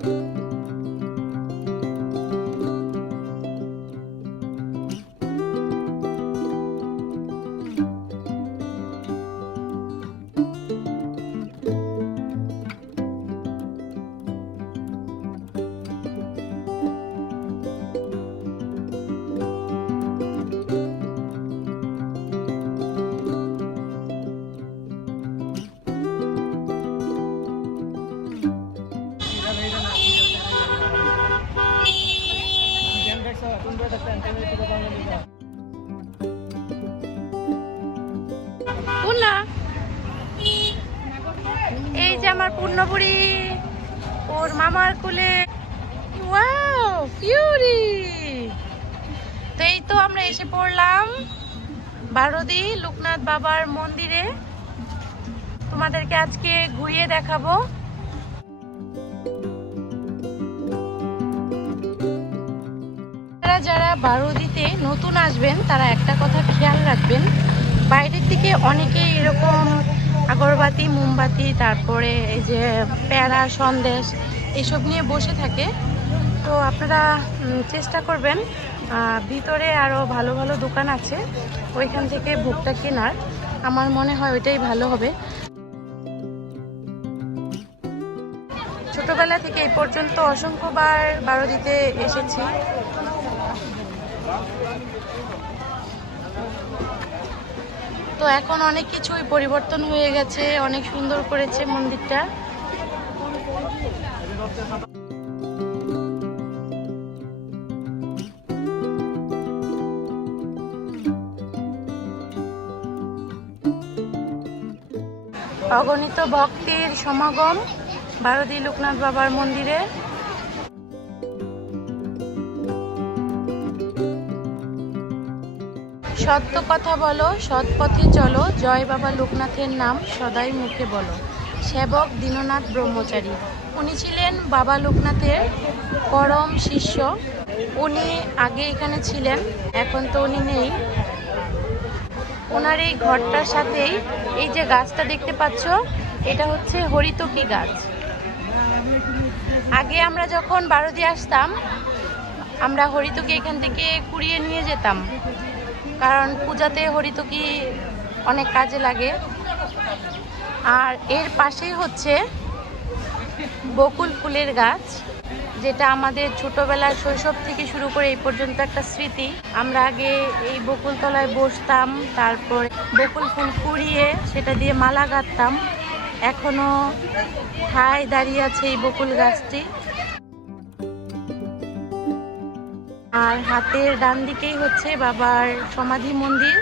পূর্ণা যে ওর মামার কোলে। ওয়াও তো এই তো আমরা এসে পড়লাম বারোদি লোকনাথ বাবার মন্দিরে। তোমাদেরকে আজকে ঘুরিয়ে দেখাবো। যারা যারা বারোদিতে নতুন আসবেন, তারা একটা কথা খেয়াল রাখবেন, বাইরের দিকে অনেকে এরকম আগরবাতি, মোমবাতি, তারপরে এই যে প্যারা, সন্দেশ এইসব নিয়ে বসে থাকে। তো আপনারা চেষ্টা করবেন ভিতরে আরও ভালো ভালো দোকান আছে, ওইখান থেকে ভোগটা কেনার। আমার মনে হয় ওইটাই ভালো হবে। ছোটবেলা থেকে এই পর্যন্ত অসংখ্যবার বারো দিতে এসেছি। তো এখন অনেক কিছুই পরিবর্তন হয়ে গেছে, অনেক সুন্দর করেছে মন্দিরটা। অগণিত ভক্তের সমাগম বারোদি লোকনাথ বাবার মন্দিরে। সত্য কথা বলো, সৎ পথে চলো, জয় বাবা লোকনাথের নাম সদাই মুখে বলো। সেবক দীননাথ ব্রহ্মচারী। উনি ছিলেন বাবা লোকনাথের পরম শিষ্য। উনি আগে এখানে ছিলেন, এখন তো উনি নেই। ওনার এই ঘরটার সাথেই এই যে গাছটা দেখতে পাচ্ছ, এটা হচ্ছে হরিতকি গাছ। আগে আমরা যখন বারোদি আসতাম, আমরা হরিতকি এখান থেকে কুড়িয়ে নিয়ে যেতাম। কারণ পূজাতে হরিতকি অনেক কাজে লাগে। আর এর পাশেই হচ্ছে বকুল ফুলের গাছ, যেটা আমাদের ছোটবেলার শৈশব থেকে শুরু করে এই পর্যন্ত একটা স্মৃতি। আমরা আগে এই বকুল তলায় বসতাম, তারপর বকুল ফুল কুড়িয়ে সেটা দিয়ে মালা গাঁথতাম। এখনও ঠায় দাঁড়িয়ে আছে এই বকুল গাছটি। আর হাতের ডান দিকেই হচ্ছে বাবার সমাধি মন্দির।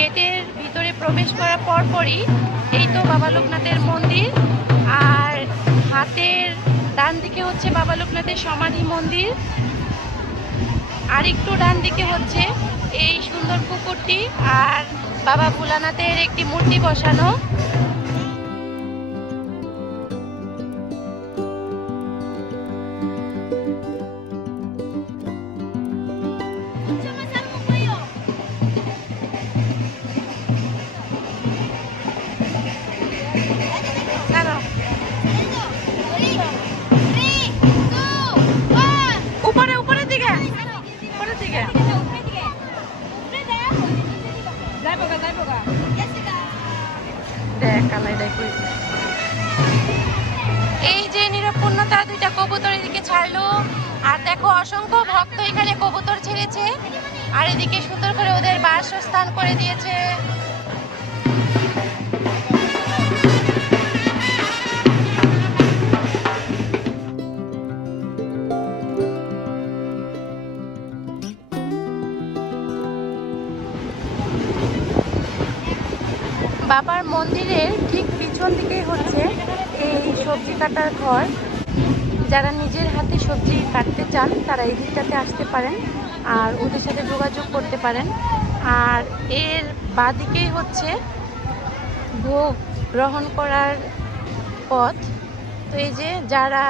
গেটের ভিতরে প্রবেশ করার পরপরই এই তো বাবা লোকনাথের মন্দির। আর হাতের ডান দিকে হচ্ছে বাবা লোকনাথের সমাধি মন্দির। আর একটু ডান দিকে হচ্ছে এই সুন্দর পুকুরটি। আর বাবা ভোলানাথের একটি মূর্তি বসানো। অসংখ্য ভক্ত এখানে কবুতর ছেড়েছে। আর এদিকে সুন্দর করে ওদের বাসস্থান করে দিয়েছে। বাবার মন্দিরের ঠিক পিছন দিকেই হচ্ছে এই সবজি কাটার ঘর। যারা নিজের হাতে সবজি কাটতে চান, তারা এই দিকটাতে আসতে পারেন আর ওদের সাথে যোগাযোগ করতে পারেন। আর এর বাদিকেই হচ্ছে ভোগ গ্রহণ করার পথ। তো এই যে যারা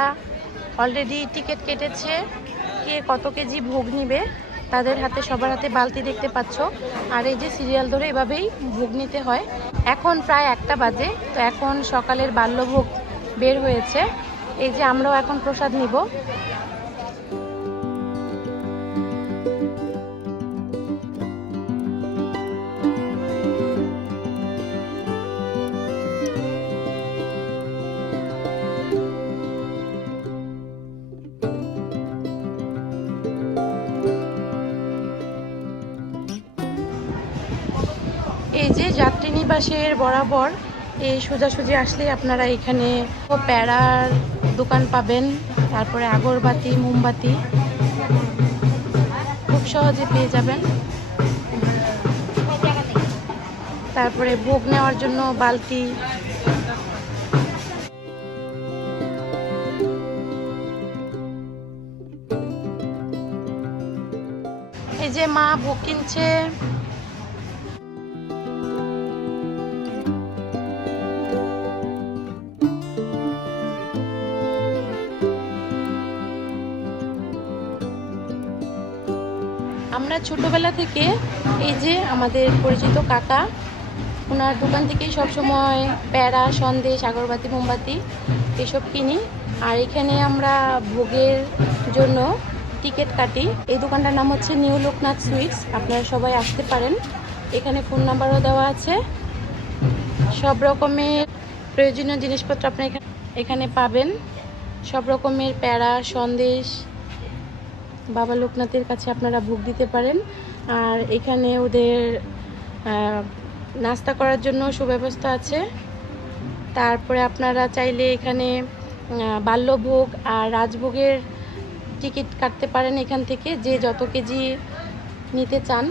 অলরেডি টিকিট কেটেছে, কে কত কেজি ভোগ নিবে, তাদের হাতে, সবার হাতে বালতি দেখতে পাচ্ছ। আর এই যে সিরিয়াল ধরে এভাবেই ভোগ নিতে হয়। এখন প্রায় একটা বাজে, তো এখন সকালের বাল্যভোগ বের হয়েছে। এই যে আমরাও এখন প্রসাদ নিব। এই যে যাত্রী নিবাসের বরাবর এই সোজাসুজি আসলে আপনারা এখানে প্যারার দোকান পাবেন, তারপরে আগরবাতি, মোমবাতি, খুব সহজে পেয়ে যাবেন। তারপরে ভোগ নেওয়ার জন্য বালতি। এই যে মা ভোগ কিনছে ছোটবেলা থেকে এই যে আমাদের পরিচিত কাকা, ওনার দোকান থেকেই সবসময় প্যারা, সন্দেশ, আগরবাতি, মোমবাতি এসব কিনি। আর এখানে আমরা ভোগের জন্য টিকিট কাটি। এই দোকানটার নাম হচ্ছে নিউ লোকনাথ সুইটস, আপনারা সবাই আসতে পারেন। এখানে ফোন নাম্বারও দেওয়া আছে। সব রকমের প্রয়োজনীয় জিনিসপত্র আপনি এখানে এখানে পাবেন। সব রকমের প্যারা, সন্দেশ বাবা লোকনাথের কাছে আপনারা ভোগ দিতে পারেন। আর এখানে ওদের নাস্তা করার জন্য সুব্যবস্থা আছে। তারপরে আপনারা চাইলে এখানে বাল্যভোগ আর রাজভোগের টিকিট কাটতে পারেন এখান থেকে, যে যত কেজি নিতে চান।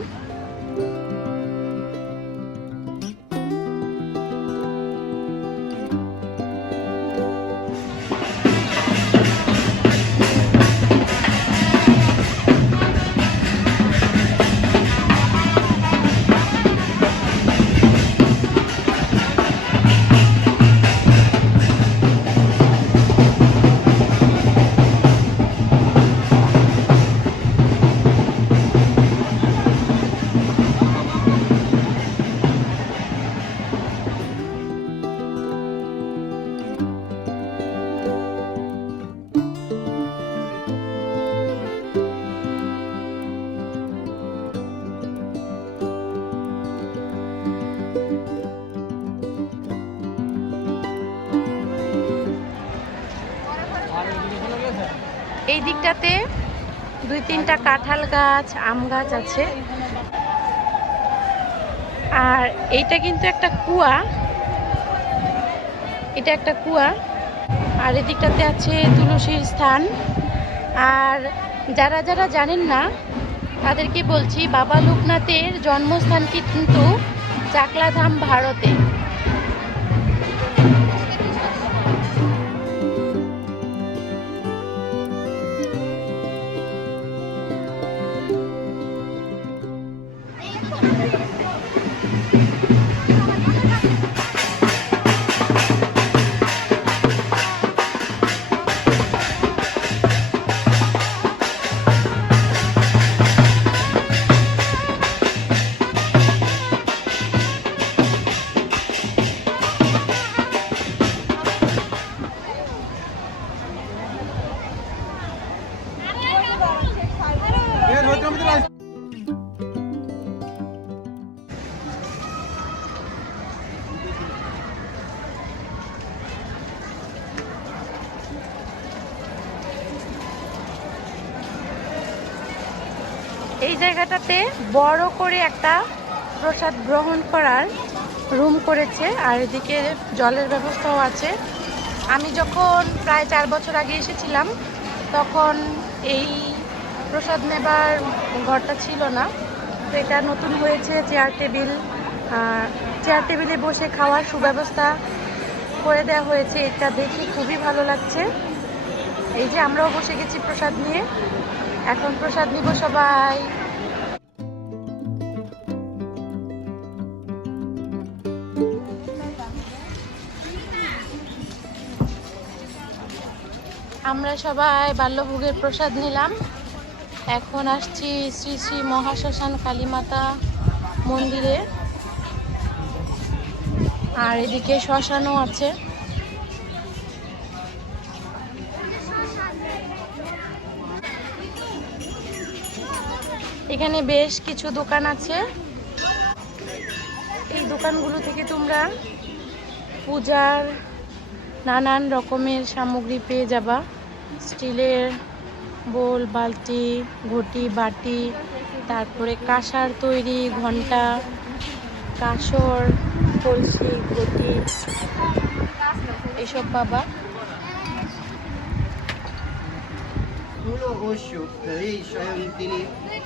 এই দিকটাতে দুই তিনটা কাঁঠাল গাছ, আম গাছ আছে। আর এইটা কিন্তু একটা কুয়া। এটা একটা কুয়া। আর এদিকটাতে আছে তুলসীর স্থান। আর যারা যারা জানেন না, তাদেরকে বলছি, বাবা লোকনাথের জন্মস্থান কিন্তু চাকলাধাম, ভারতে। এই জায়গাটাতে বড় করে একটা প্রসাদ গ্রহণ করার রুম করেছে, আর এদিকে জলের ব্যবস্থাও আছে। আমি যখন প্রায় চার বছর আগে এসেছিলাম, তখন এই প্রসাদ নেবার ঘরটা ছিল না। তো এটা নতুন হয়েছে, চেয়ার টেবিল চেয়ার টেবিলে বসে খাওয়ার সুব্যবস্থা করে দেওয়া হয়েছে। এটা দেখে খুবই ভালো লাগছে। এই যে আমরাও বসে গেছি প্রসাদ নিয়ে। এখন প্রসাদ নিব সবাই। আমরা সবাই বাল্যভোগের প্রসাদ নিলাম। এখন আসছি শ্রী শ্রী মহাশ্মশান কালীমাতা মন্দিরে। আর এদিকে শ্মশানও আছে। এখানে বেশ কিছু দোকান আছে। এই দোকানগুলো থেকে তোমরা পূজার নানান রকমের সামগ্রী পেয়ে যাবা। স্টিলের বোল, বালতি, ঘটি, বাটি, তারপরে কাঁসার তৈরি ঘণ্টা, কাঁসর, কলসি, ঘটি, এসব পাবা। স্থূল ও এই স্বয়ং তিনি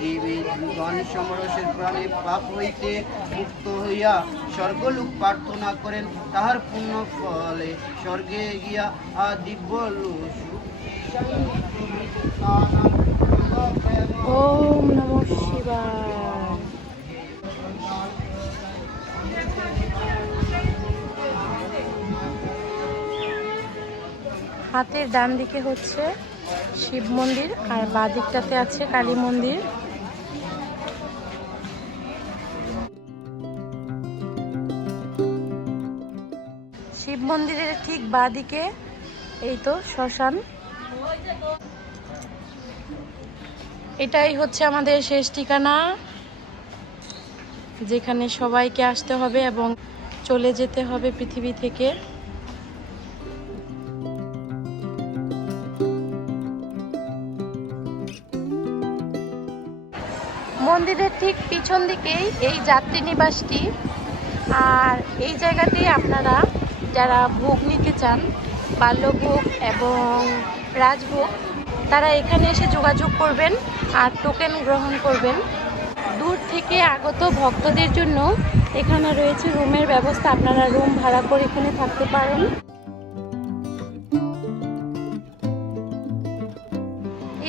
এই গণ সমরসের প্রাণে পাপ হইতে মুক্ত হইয়া স্বর্গলোক প্রার্থনা করেন। তাহার পুণ্য ফলে স্বর্গে গিয়া দিব্য ওম নম হাতের ডান দিকে হচ্ছে শিব মন্দির, আর বাঁ দিকটাতে আছে কালী মন্দির। শিব মন্দিরের ঠিক বাঁ দিকে এই তো শ্মশান। এটাই হচ্ছে আমাদের শেষ ঠিকানা, যেখানে সবাইকে আসতে হবে এবং চলে যেতে হবে পৃথিবী থেকে। মন্দিরের ঠিক পিছন দিকেই এই যাত্রী নিবাসটি। আর এই জায়গাতেই আপনারা যারা ভোগ নিতে চান, বাল্যভোগ এবং রাজভোগ, তারা এখানে এসে যোগাযোগ করবেন আর টোকেন গ্রহণ করবেন। দূর থেকে আগত ভক্তদের জন্য এখানে রয়েছে রুমের ব্যবস্থা। আপনারা রুম ভাড়া করে এখানে থাকতে পারেন।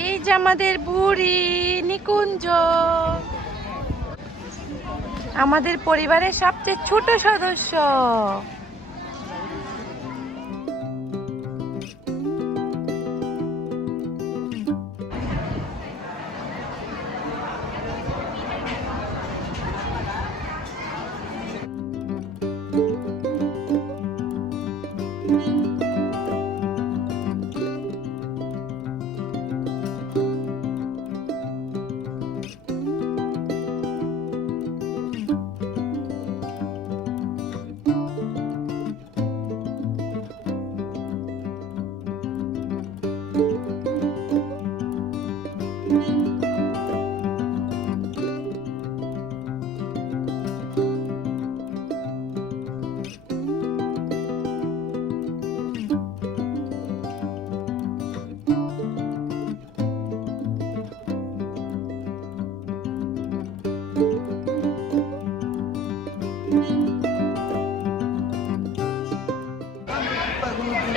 এই যে আমাদের বুড়ি। নিকুঞ্জ আমাদের পরিবারের সবচেয়ে ছোট সদস্য।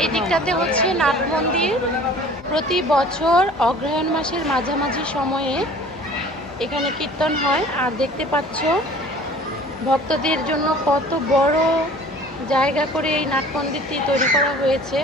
এই দিকটাতে হচ্ছে নাট মন্দির। প্রতি বছর অগ্রহায়ণ মাসের মাঝামাঝি সময়ে এখানে কীর্তন হয়। আর দেখতে পাচ্ছ, ভক্তদের জন্য কত বড় জায়গা করে এই নাট মন্দিরটি তৈরি করা হয়েছে।